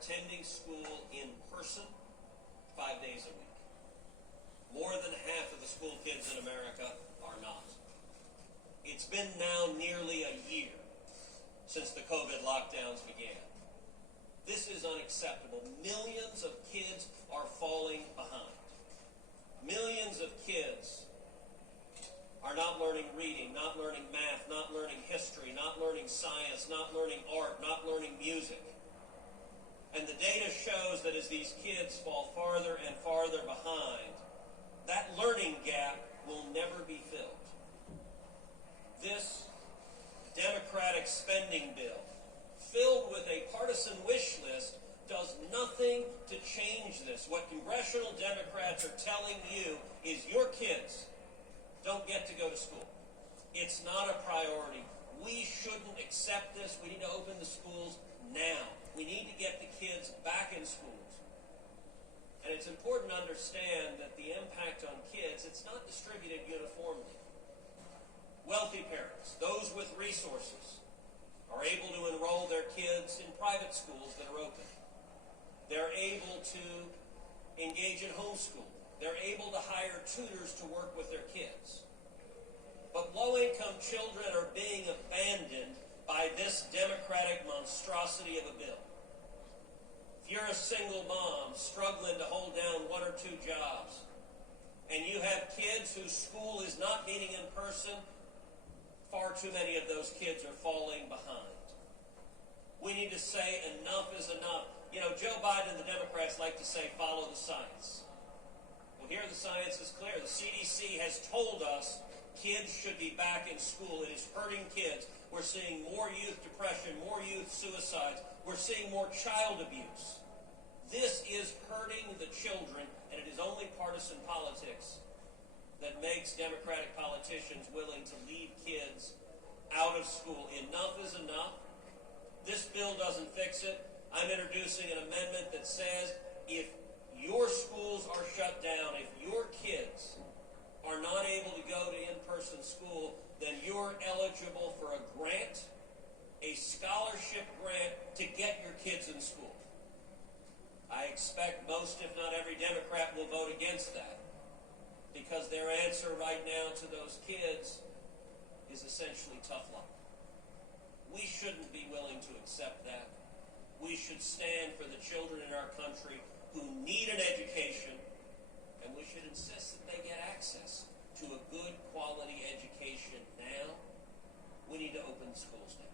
attending school in person 5 days a week. More than half of the school kids in America are not. It's been now nearly a year since the COVID lockdowns began. This is unacceptable. Millions of kids are falling behind. Millions of kids are not learning reading, not learning math, not learning history, not learning science, not learning art, not learning music. And the data shows that as these kids fall farther and farther behind, that learning gap will never be filled. This Democratic spending bill, filled with a partisan wish list, does nothing to change this. What congressional Democrats are telling you is your kids don't get to go to school. It's not a priority. We shouldn't accept this. We need to open the schools now. We need to get the kids back in schools. And it's important to understand that the impact on kids, it's not distributed uniformly. Wealthy parents, those with resources, are able to enroll their kids in private schools that are open. They're able to engage in homeschool. They're able to hire tutors to work with their kids. But low-income children are being abandoned by this Democratic monstrosity of a bill. If you're a single mom struggling to hold down one or two jobs, and you have kids whose school is not meeting in person, far too many of those kids are falling behind. We need to say enough is enough. You know, Joe Biden and the Democrats like to say follow the science. Well, here the science is clear. The CDC has told us kids should be back in school. It is hurting kids. We're seeing more youth depression, more youth suicides. We're seeing more child abuse. This is hurting the children, and it is only partisan politics that makes Democratic politicians willing to leave kids out of school. Enough is enough. This bill doesn't fix it. I'm introducing an amendment that says if your schools are shut down, if your kids are not able to go to in-person school, then you're eligible for a grant, a scholarship grant to get your kids in school. I expect most, if not every Democrat, will vote against that, because their answer right now to those kids is essentially tough luck. We shouldn't be willing to accept that. We should stand for the children in our country who need an education, and we should insist that they get access to a good quality education now. We need to open schools now.